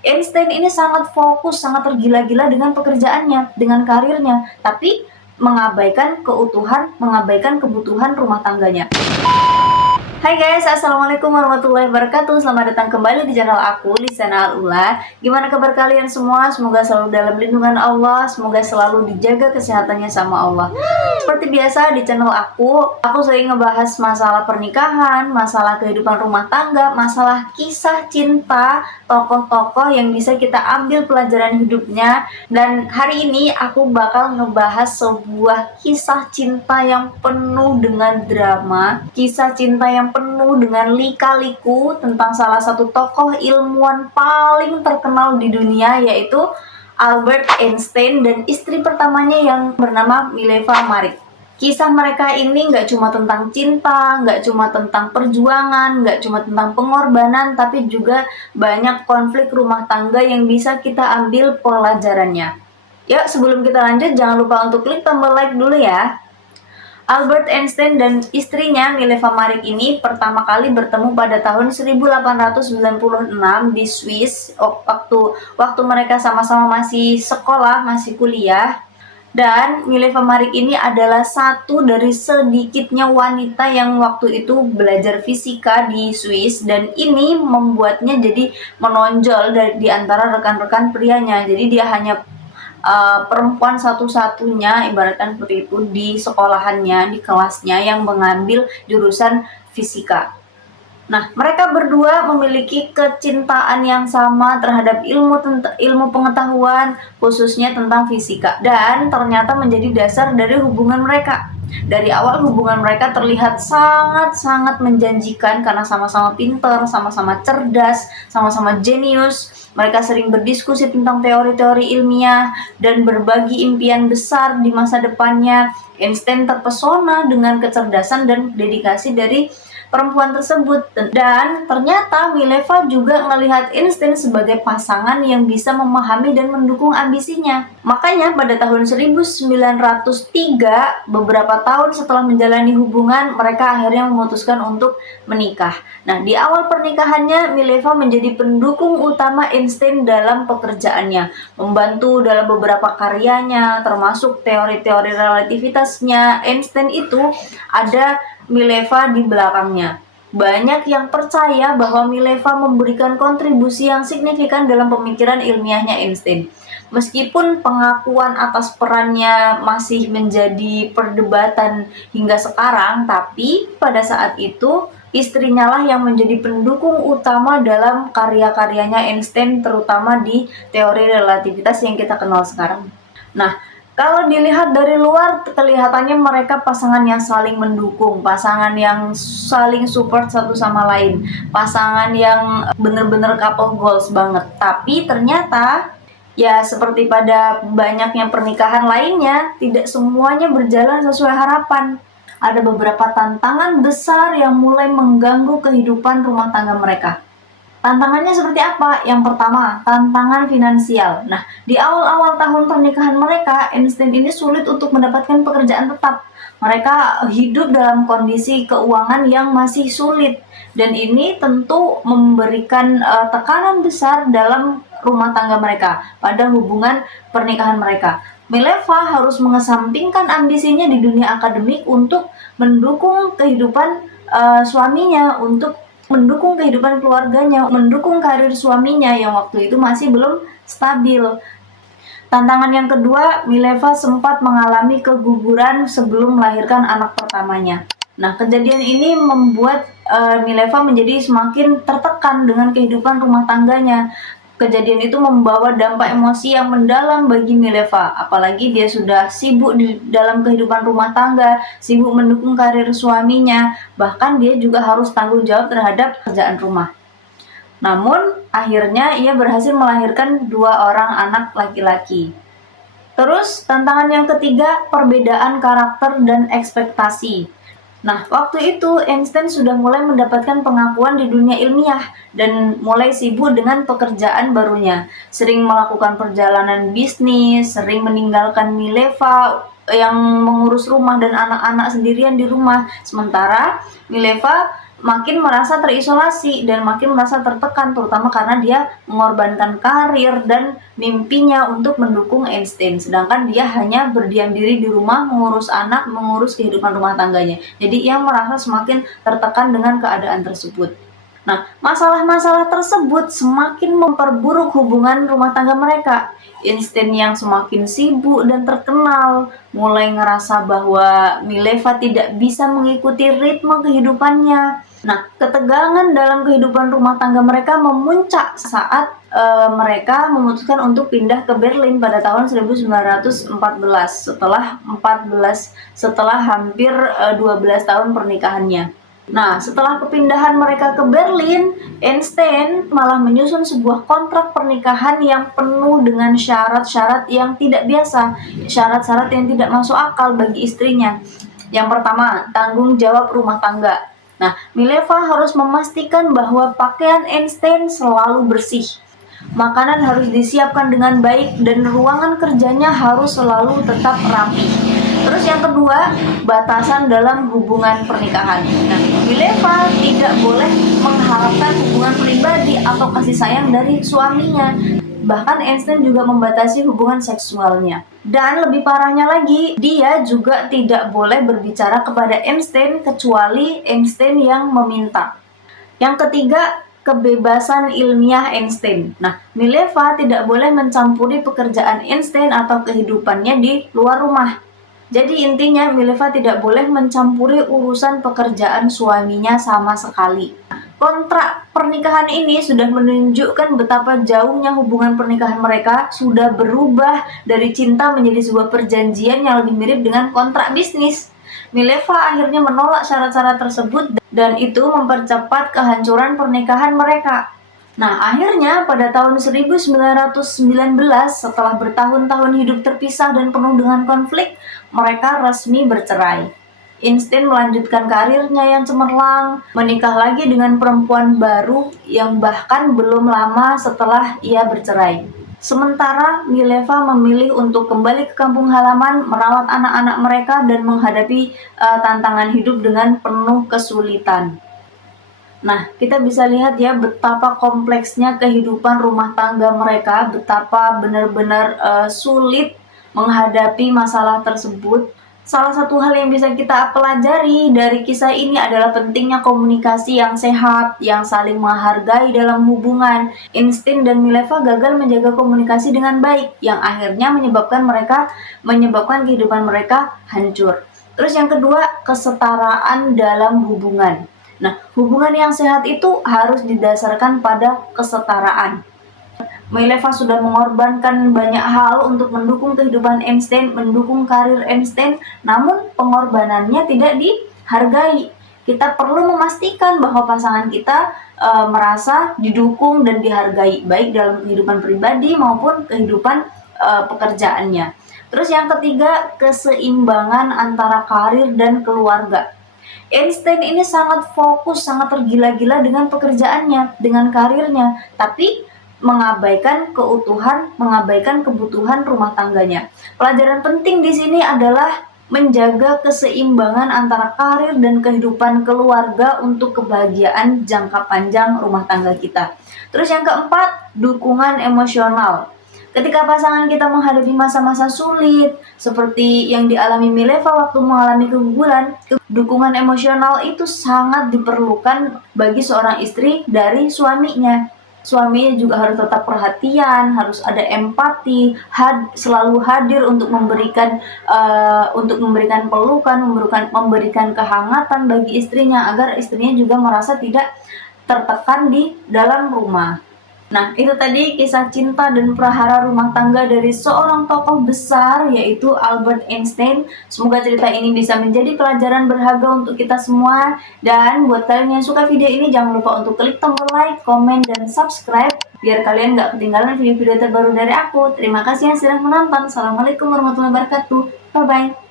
Einstein ini sangat fokus, sangat tergila-gila dengan pekerjaannya, dengan karirnya, tapi mengabaikan keutuhan, mengabaikan kebutuhan rumah tangganya. Hai guys, assalamualaikum warahmatullahi wabarakatuh. Selamat datang kembali di channel aku, Lisana Al-Ula. Gimana kabar kalian semua? Semoga selalu dalam lindungan Allah, semoga selalu dijaga kesehatannya sama Allah. Seperti biasa di channel aku sering ngebahas masalah pernikahan, masalah kehidupan rumah tangga, masalah kisah cinta, tokoh-tokoh yang bisa kita ambil pelajaran hidupnya. Dan hari ini aku bakal ngebahas sebuah kisah cinta yang penuh dengan drama, kisah cinta yang penuh dengan lika-liku tentang salah satu tokoh ilmuwan paling terkenal di dunia, yaitu Albert Einstein dan istri pertamanya yang bernama Mileva Marik. Kisah mereka ini nggak cuma tentang cinta, nggak cuma tentang perjuangan, nggak cuma tentang pengorbanan, tapi juga banyak konflik rumah tangga yang bisa kita ambil pelajarannya. Yuk, sebelum kita lanjut, jangan lupa untuk klik tombol like dulu ya. Albert Einstein dan istrinya Mileva Marik ini pertama kali bertemu pada tahun 1896 di Swiss, waktu mereka sama-sama masih sekolah, masih kuliah. Dan Mileva Marik ini adalah satu dari sedikitnya wanita yang waktu itu belajar fisika di Swiss, dan ini membuatnya jadi menonjol di antara rekan-rekan prianya. Jadi dia hanya perempuan satu-satunya, ibaratkan seperti itu, di sekolahannya, di kelasnya yang mengambil jurusan fisika. Nah, mereka berdua memiliki kecintaan yang sama terhadap ilmu pengetahuan, khususnya tentang fisika, dan ternyata menjadi dasar dari hubungan mereka. Dari awal hubungan mereka terlihat sangat-sangat menjanjikan karena sama-sama pintar, sama-sama cerdas, sama-sama jenius. Mereka sering berdiskusi tentang teori-teori ilmiah dan berbagi impian besar di masa depannya. Einstein terpesona dengan kecerdasan dan dedikasi dari perempuan tersebut, dan ternyata Mileva juga melihat Einstein sebagai pasangan yang bisa memahami dan mendukung ambisinya. Makanya pada tahun 1903, beberapa tahun setelah menjalani hubungan, mereka akhirnya memutuskan untuk menikah. Nah, di awal pernikahannya Mileva menjadi pendukung utama Einstein dalam pekerjaannya, membantu dalam beberapa karyanya, termasuk teori-teori relativitasnya. Einstein itu ada Mileva di belakangnya. Banyak yang percaya bahwa Mileva memberikan kontribusi yang signifikan dalam pemikiran ilmiahnya Einstein. Meskipun pengakuan atas perannya masih menjadi perdebatan hingga sekarang, tapi pada saat itu istrinya lah yang menjadi pendukung utama dalam karya-karyanya Einstein, terutama di teori relativitas yang kita kenal sekarang. Nah, kalau dilihat dari luar, kelihatannya mereka pasangan yang saling mendukung, pasangan yang saling support satu sama lain, pasangan yang bener-bener couple goals banget. Tapi ternyata, ya seperti pada banyaknya pernikahan lainnya, tidak semuanya berjalan sesuai harapan. Ada beberapa tantangan besar yang mulai mengganggu kehidupan rumah tangga mereka. Tantangannya seperti apa? Yang pertama, tantangan finansial. Nah, di awal-awal tahun pernikahan mereka, Einstein ini sulit untuk mendapatkan pekerjaan tetap. Mereka hidup dalam kondisi keuangan yang masih sulit, dan ini tentu memberikan tekanan besar dalam rumah tangga mereka pada hubungan pernikahan mereka. Mileva harus mengesampingkan ambisinya di dunia akademik untuk mendukung kehidupan suaminya, untuk mendukung kehidupan keluarganya, mendukung karir suaminya yang waktu itu masih belum stabil. Tantangan yang kedua, Mileva sempat mengalami keguguran sebelum melahirkan anak pertamanya. Nah, kejadian ini membuat Mileva menjadi semakin tertekan dengan kehidupan rumah tangganya. Kejadian itu membawa dampak emosi yang mendalam bagi Mileva, apalagi dia sudah sibuk di dalam kehidupan rumah tangga, sibuk mendukung karir suaminya, bahkan dia juga harus tanggung jawab terhadap pekerjaan rumah. Namun, akhirnya ia berhasil melahirkan 2 orang anak laki-laki. Terus, tantangan yang ketiga, perbedaan karakter dan ekspektasi. Nah, waktu itu Einstein sudah mulai mendapatkan pengakuan di dunia ilmiah dan mulai sibuk dengan pekerjaan barunya. Sering melakukan perjalanan bisnis, sering meninggalkan Mileva yang mengurus rumah dan anak-anak sendirian di rumah. Sementara Mileva makin merasa terisolasi dan makin merasa tertekan, terutama karena dia mengorbankan karir dan mimpinya untuk mendukung Einstein, sedangkan dia hanya berdiam diri di rumah mengurus anak, mengurus kehidupan rumah tangganya. Jadi ia merasa semakin tertekan dengan keadaan tersebut. Nah, masalah-masalah tersebut semakin memperburuk hubungan rumah tangga mereka. Einstein yang semakin sibuk dan terkenal mulai ngerasa bahwa Mileva tidak bisa mengikuti ritme kehidupannya. Nah, ketegangan dalam kehidupan rumah tangga mereka memuncak saat mereka memutuskan untuk pindah ke Berlin pada tahun 1914 setelah hampir 12 tahun pernikahannya. Nah, setelah kepindahan mereka ke Berlin, Einstein malah menyusun sebuah kontrak pernikahan yang penuh dengan syarat-syarat yang tidak biasa, syarat-syarat yang tidak masuk akal bagi istrinya. Yang pertama, tanggung jawab rumah tangga. Nah, Mileva harus memastikan bahwa pakaian Einstein selalu bersih. Makanan harus disiapkan dengan baik dan ruangan kerjanya harus selalu tetap rapi. Terus yang kedua, batasan dalam hubungan pernikahan. Nah, Mileva tidak boleh mengharapkan hubungan pribadi atau kasih sayang dari suaminya. Bahkan Einstein juga membatasi hubungan seksualnya. Dan lebih parahnya lagi, dia juga tidak boleh berbicara kepada Einstein kecuali Einstein yang meminta. Yang ketiga, kebebasan ilmiah Einstein. Nah, Mileva tidak boleh mencampuri pekerjaan Einstein atau kehidupannya di luar rumah. Jadi intinya Mileva tidak boleh mencampuri urusan pekerjaan suaminya sama sekali. Kontrak pernikahan ini sudah menunjukkan betapa jauhnya hubungan pernikahan mereka sudah berubah dari cinta menjadi sebuah perjanjian yang lebih mirip dengan kontrak bisnis. Mileva akhirnya menolak syarat-syarat tersebut dan itu mempercepat kehancuran pernikahan mereka. Nah, akhirnya pada tahun 1919 setelah bertahun-tahun hidup terpisah dan penuh dengan konflik, mereka resmi bercerai. Einstein melanjutkan karirnya yang cemerlang, menikah lagi dengan perempuan baru yang bahkan belum lama setelah ia bercerai. Sementara Mileva memilih untuk kembali ke kampung halaman, merawat anak-anak mereka dan menghadapi tantangan hidup dengan penuh kesulitan. Nah, kita bisa lihat ya betapa kompleksnya kehidupan rumah tangga mereka, betapa benar-benar sulit menghadapi masalah tersebut. Salah satu hal yang bisa kita pelajari dari kisah ini adalah pentingnya komunikasi yang sehat, yang saling menghargai dalam hubungan. Einstein dan Mileva gagal menjaga komunikasi dengan baik, yang akhirnya menyebabkan kehidupan mereka hancur. Terus yang kedua, kesetaraan dalam hubungan. Nah, hubungan yang sehat itu harus didasarkan pada kesetaraan. Mileva sudah mengorbankan banyak hal untuk mendukung kehidupan Einstein, mendukung karir Einstein, namun pengorbanannya tidak dihargai. Kita perlu memastikan bahwa pasangan kita merasa didukung dan dihargai, baik dalam kehidupan pribadi maupun kehidupan pekerjaannya. Terus yang ketiga, keseimbangan antara karir dan keluarga. Einstein ini sangat fokus, sangat tergila-gila dengan pekerjaannya, dengan karirnya, tapi mengabaikan keutuhan, mengabaikan kebutuhan rumah tangganya. Pelajaran penting di sini adalah menjaga keseimbangan antara karir dan kehidupan keluarga untuk kebahagiaan jangka panjang rumah tangga kita. Terus yang keempat, dukungan emosional. Ketika pasangan kita menghadapi masa-masa sulit, seperti yang dialami Mileva waktu mengalami keguguran, dukungan emosional itu sangat diperlukan bagi seorang istri dari suaminya. Suaminya juga harus tetap perhatian, harus ada empati, selalu hadir untuk memberikan pelukan, memberikan kehangatan bagi istrinya agar istrinya juga merasa tidak tertekan di dalam rumah. Nah, itu tadi kisah cinta dan prahara rumah tangga dari seorang tokoh besar yaitu Albert Einstein. Semoga cerita ini bisa menjadi pelajaran berharga untuk kita semua. Dan buat kalian yang suka video ini, jangan lupa untuk klik tombol like, komen, dan subscribe biar kalian gak ketinggalan video-video terbaru dari aku. Terima kasih yang sudah menonton. Assalamualaikum warahmatullahi wabarakatuh. Bye-bye.